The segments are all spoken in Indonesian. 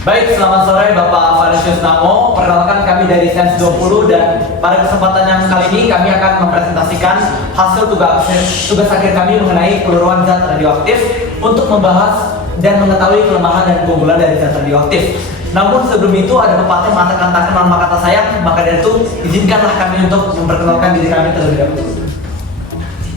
Baik, selamat sore Bapak Valesius Namo. Perkenalkan kami dari Sains 20 dan pada kesempatan yang kali ini kami akan mempresentasikan hasil tugas akhir kami mengenai peluruan zat radioaktif untuk membahas dan mengetahui kelemahan dan keunggulan dari zat radioaktif. Namun sebelum itu ada pepatah mengatakan nama kata sayang, maka dari itu izinkanlah kami untuk memperkenalkan diri kami terlebih dahulu.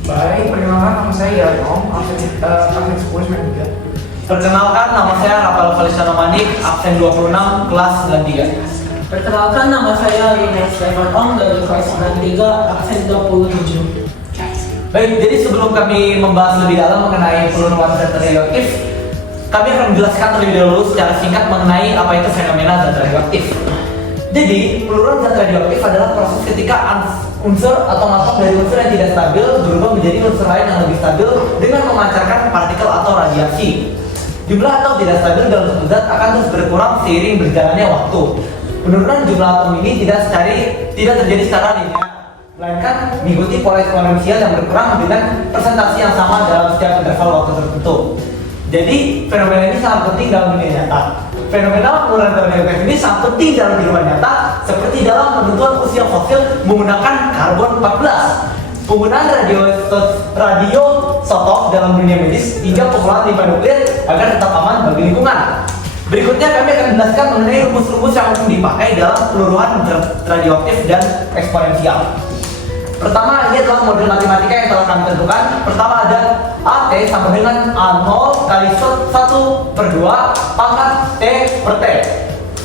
Baik, perkenalkan nama saya Om, absen 1093. Perkenalkan, nama saya Rafael Feliciano Manik, absen 26, kelas 93. Perkenalkan, nama saya Rina Stefan Ong dari kelas 93, absen 27. Baik, jadi sebelum kami membahas lebih dalam mengenai peluruan zat radioaktif, kami akan menjelaskan terlebih dahulu secara singkat mengenai apa itu fenomena zat radioaktif. Jadi, peluruan zat radioaktif adalah proses ketika unsur atau atom dari unsur yang tidak stabil berubah menjadi unsur lain yang lebih stabil dengan memancarkan partikel atau radiasi. Jumlah atom tidak stabil dalam suatu zat akan terus berkurang seiring berjalannya waktu. Penurunan jumlah atom ini tidak terjadi secara linear, melainkan mengikuti pola eksponensial yang berkurang dengan persentase yang sama dalam setiap interval waktu tertentu. Jadi, fenomena ini sangat penting dalam dunia nyata. Fenomena pelururan radioaktif ini sangat penting dalam kehidupan nyata, seperti dalam penentuan usia fosil menggunakan karbon 14. Penggunaan radiosotop dalam dunia medis hingga pengolahan limbah nuklir agar tetap aman bagi lingkungan. Berikutnya kami akan menjelaskan mengenai rumus-rumus yang umum dipakai dalam peluruhan radioaktif dan eksponensial. Pertama, ini adalah model matematika yang telah kami tentukan. Pertama ada AT sama dengan A0 kali 1/2 pangkat T per T.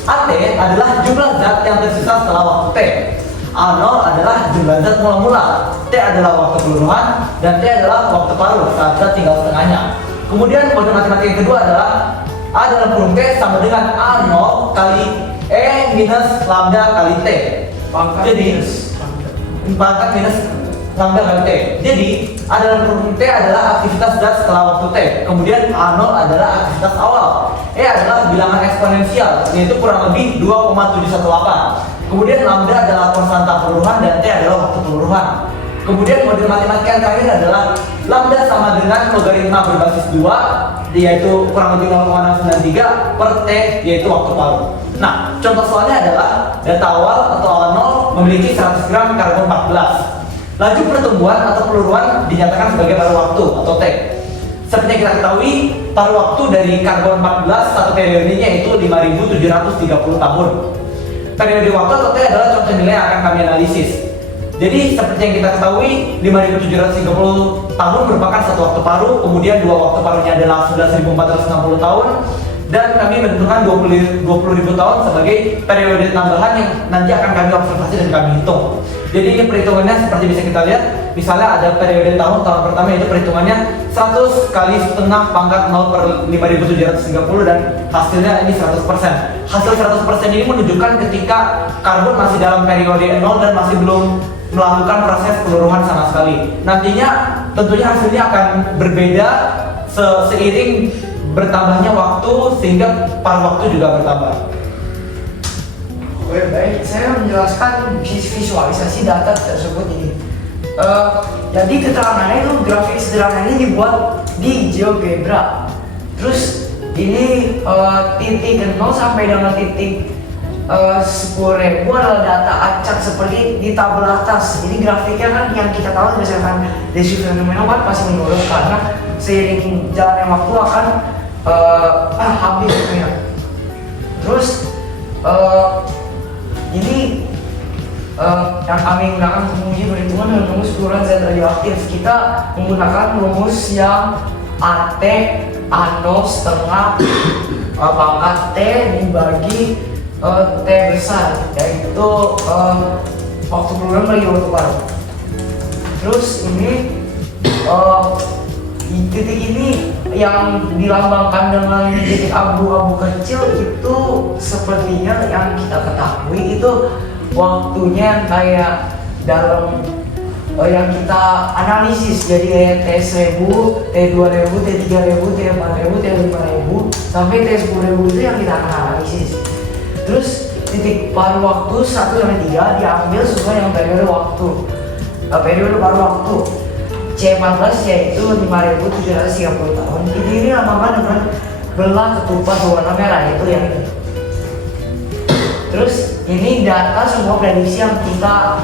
AT adalah jumlah zat yang tersisa setelah waktu T. A0 adalah jumlah zat mula-mula, T adalah waktu peluruhan, dan T adalah waktu paruh saat zat tinggal setengahnya. Kemudian model matematika yang kedua adalah A dalam kurung T sama dengan A0 kali E minus lambda kali T. Pangkat minus lambda kali T. Jadi A dalam kurung T adalah aktivitas zat setelah waktu T. Kemudian A0 adalah aktivitas awal. E adalah bilangan eksponensial, yaitu kurang lebih 2,718. Kemudian lambda adalah konstanta peluruhan dan T adalah waktu peluruhan. Kemudian model matematika yang terakhir adalah lambda sama dengan logaritma berbasis 2, yaitu kurang lebih 0,693 per T, yaitu waktu paruh. Nah, contoh soalnya adalah data awal atau A0 memiliki 100 gram karbon 14. Laju pertumbuhan atau peluruhan dinyatakan sebagai paruh waktu atau T. Seperti yang kita ketahui, paruh waktu dari karbon 14 satu periodenya itu 5.730 tahun. Periode waktu atau T adalah contoh nilai yang akan kami analisis. Jadi seperti yang kita ketahui, 5.730 tahun merupakan satu waktu paruh, kemudian dua waktu paruhnya adalah 11.460 tahun, dan kami menentukan 20.000 tahun sebagai periode tambahan yang nanti akan kami observasi dan kami hitung. Jadi ini perhitungannya seperti bisa kita lihat, misalnya ada periode tahun pertama itu perhitungannya 100 kali setengah pangkat 0 per 5.730 dan hasilnya ini 100%. Hasil 100% ini menunjukkan ketika karbon masih dalam periode 0 dan masih belum melakukan proses peluruhan sama sekali. Nantinya tentunya hasilnya akan berbeda seiring bertambahnya waktu sehingga paruh waktu juga bertambah. Oke, baik, saya menjelaskan visualisasi data tersebut ini. Jadi keterangannya itu grafik sederhana ini dibuat di GeoGebra. Terus ini titik 0 sampai dengan titik 10.000 adalah data acak seperti di tabel atas. Ini grafiknya kan yang kita tahu berdasarkan deskripsi fenomena kan pasti menurun karena seiring jalannya waktu akan habis ya. Terus ini yang kami gunakan untuk menguji perhitungan dengan rumus pelururan zat radioaktif. Kita menggunakan rumus yang AT A0 setengah pangkat T dibagi T besar, yaitu waktu peluruhan bagi waktu paruh. Terus ini titik ini yang dilambangkan dengan titik abu-abu kecil itu sepertinya yang kita ketahui itu waktunya kayak dalam yang kita analisis, jadi kayak T1000, T2000, T3000, T4000, T5000 sampai T10000 itu yang kita akan analisis. Terus titik paruh waktu 1 sampai 3 diambil sesuai dengan periode waktu. Periode paruh waktu C14 yaitu 5.730 tahun. Ini lambangkan dengan belah ketupat berwarna merah, yaitu yang ini. data semua prediksi yang kita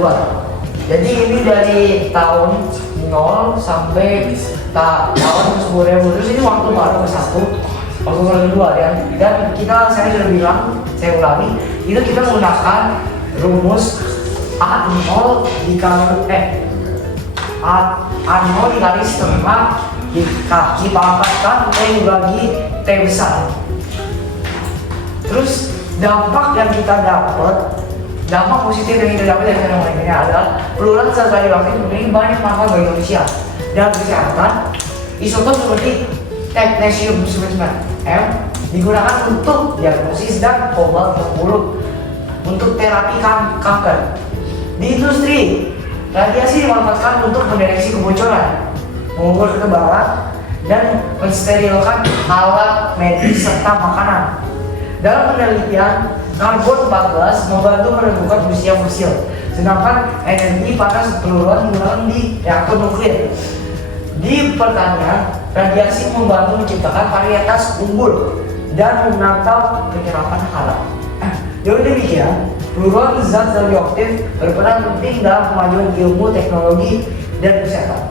buat. Jadi ini dari tahun 0 sampai tahun 10.000. Terus ini waktu baru ke satu, waktu baru kedua ya. Dan saya sudah bilang, saya ulangi, itu kita menggunakan rumus A0 dikali setengah dipangkatkan T dibagi T besar. Terus dampak yang kita dapat, dampak positif yang kita dapat dari fenomena ini adalah peluang zat radioaktif memiliki banyak manfaat bagi manusia dan kesehatan. Isotop seperti teknetium 99M digunakan untuk diagnosis dan kobalt 60 untuk terapi kanker. Di industri, radiasi dimanfaatkan untuk mendeteksi kebocoran, mengukur ketebalan, dan mensterilkan alat medis serta makanan. Dalam penelitian, karbon 14 membantu menentukan usia fosil, sedangkan energi panas peluruan digunakan di reaktor nuklir. Di pertanian, radiasi membantu menciptakan varietas unggul dan menangkal penyerapan hara. Dengan demikian, peluruan zat radioaktif berperan penting dalam kemajuan ilmu, teknologi, dan kesehatan.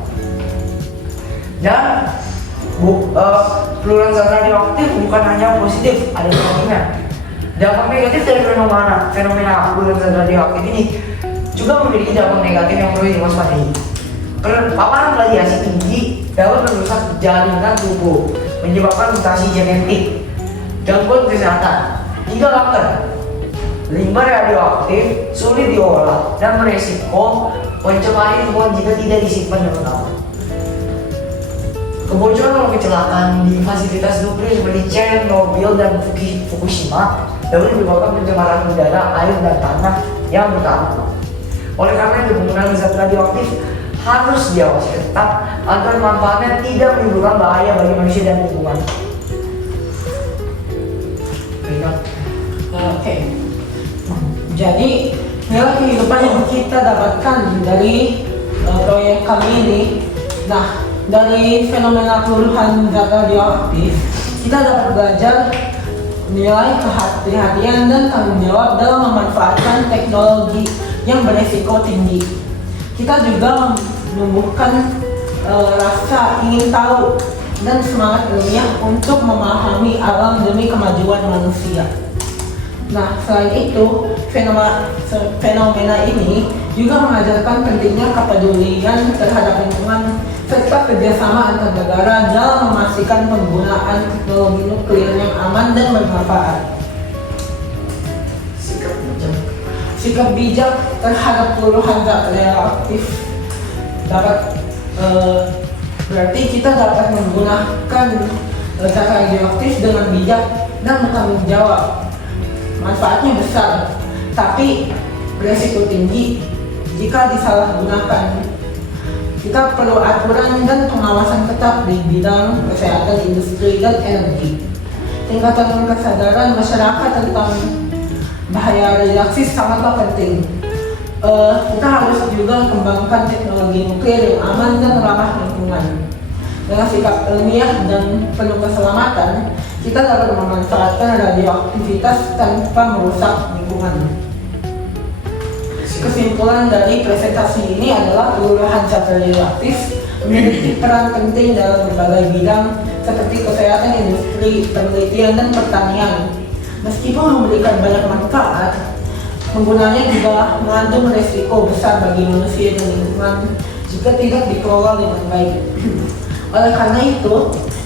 Dan peluruan zat radioaktif bukan hanya positif, ada negatifnya. Dampak negatif dari fenomena peluruan zat radioaktif ini juga memiliki dampak negatif yang perlu diwaspadai. Paparan radiasi tinggi dapat merusak jaringan tubuh, menyebabkan mutasi genetik, gangguan kesehatan, hingga kanker. Limbah radioaktif sulit diolah dan beresiko mencemari lingkungan jika tidak disimpan dengan aman. Kebocoran atau kecelakaan di fasilitas nuklir seperti Chernobyl dan Fukushima dapat menyebabkan pencemaran udara, air, dan tanah yang bertambah. Oleh karena itu, penggunaan zat radioaktif harus diawasi ketat agar manfaatnya tidak menimbulkan bahaya bagi manusia dan lingkungan. Oke. Jadi nilai kehidupan yang kita dapatkan dari proyek kami ini, nah dari fenomena peluruhan zat radioaktif, kita dapat belajar nilai kehati-hatian dan tanggung jawab dalam memanfaatkan teknologi yang beresiko tinggi. Kita juga menumbuhkan rasa ingin tahu dan semangat ilmiah untuk memahami alam demi kemajuan manusia. Nah, selain itu, fenomena ini juga mengajarkan pentingnya kepedulian terhadap lingkungan serta kerjasama antar negara dalam memastikan penggunaan teknologi nuklir yang aman dan bermanfaat. Sikap bijak terhadap peluruhan zat radioaktif dapat berarti kita dapat menggunakan zat radioaktif dengan bijak dan bertanggung jawab. Manfaatnya besar, tapi beresiko tinggi jika disalahgunakan. Kita perlu aturan dan pengawasan ketat di bidang kesehatan, industri, dan energi. Tingkatan kesadaran masyarakat tentang bahaya radioaktif sangatlah penting. Kita harus juga kembangkan teknologi nuklir yang aman dan ramah lingkungan. Dengan sikap ilmiah dan penuh keselamatan, kita dapat memanfaatkan radioaktivitas tanpa merusak lingkungan. Kesimpulan dari presentasi ini adalah peluruhan zat radioaktif memiliki peran penting dalam berbagai bidang seperti kesehatan, industri, penelitian, dan pertanian. Meskipun memberikan banyak manfaat, penggunanya juga mengandung resiko besar bagi manusia dan lingkungan jika tidak dikelola dengan baik. Oleh karena itu,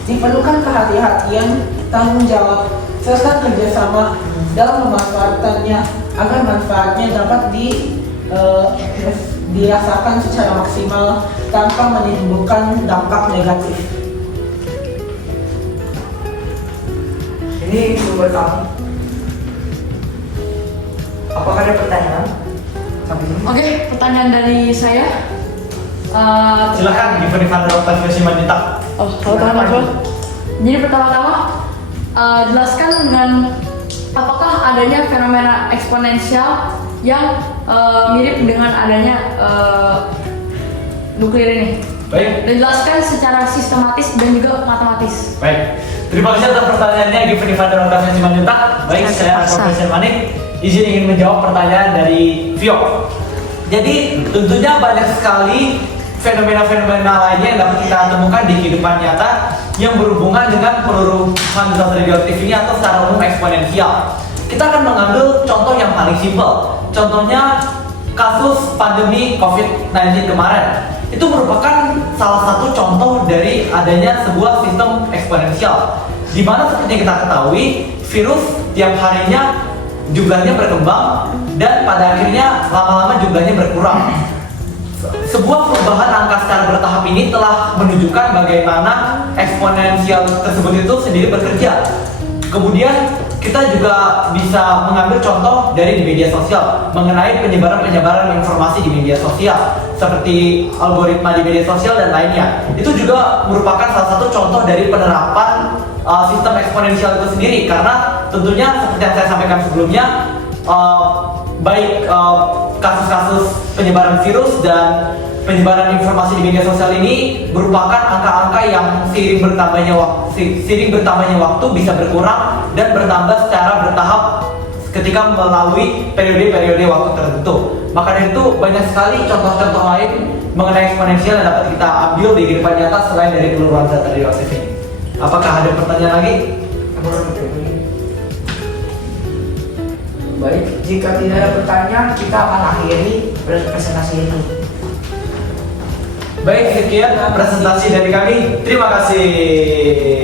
diperlukan kehati-hatian, tanggung jawab, serta kerjasama dalam memanfaatkannya agar manfaatnya dapat dirasakan secara maksimal tanpa menimbulkan dampak negatif. Ini sumber kami. Apakah ada pertanyaan? Oke, pertanyaan dari saya. Silakan Givani Vandana versi Manita. Jadi pertama-tama jelaskan dengan apakah adanya fenomena eksponensial yang mirip dengan adanya nuklir ini. Baik. Dan jelaskan secara sistematis dan juga matematis. Baik. Terima kasih atas pertanyaannya Givani Vandana versi Manita. Baik, saya Profesor Manik. izin ingin menjawab pertanyaan dari Vio. Jadi tentunya banyak sekali fenomena-fenomena lainnya yang dapat kita temukan di kehidupan nyata yang berhubungan dengan peluruhan zat radioaktif ini atau secara umum eksponensial. Kita akan mengambil contoh yang paling simpel. Contohnya kasus pandemi COVID-19 kemarin. Itu merupakan salah satu contoh dari adanya sebuah sistem eksponensial. Di mana seperti yang kita ketahui, virus tiap harinya jumlahnya berkembang dan pada akhirnya lama-lama jumlahnya berkurang. Sebuah perubahan angka secara bertahap ini telah menunjukkan bagaimana eksponensial tersebut itu sendiri bekerja. Kemudian kita juga bisa mengambil contoh dari di media sosial mengenai penyebaran informasi di media sosial seperti algoritma di media sosial dan lainnya. Itu juga merupakan salah satu contoh dari penerapan sistem eksponensial itu sendiri, karena tentunya seperti yang saya sampaikan sebelumnya, baik kasus-kasus penyebaran virus dan penyebaran informasi di media sosial ini merupakan angka-angka yang seiring bertambahnya waktu bisa berkurang dan bertambah secara bertahap ketika melalui periode-periode waktu tertentu. Maka dari itu banyak sekali contoh-contoh lain mengenai eksponensial yang dapat kita ambil di kehidupan nyata selain dari peluruhan zat radioaktif ini. Apakah ada pertanyaan lagi? Baik, jika tidak ada pertanyaan, kita akan akhiri presentasi ini. Baik, sekian presentasi dari kami. Terima kasih.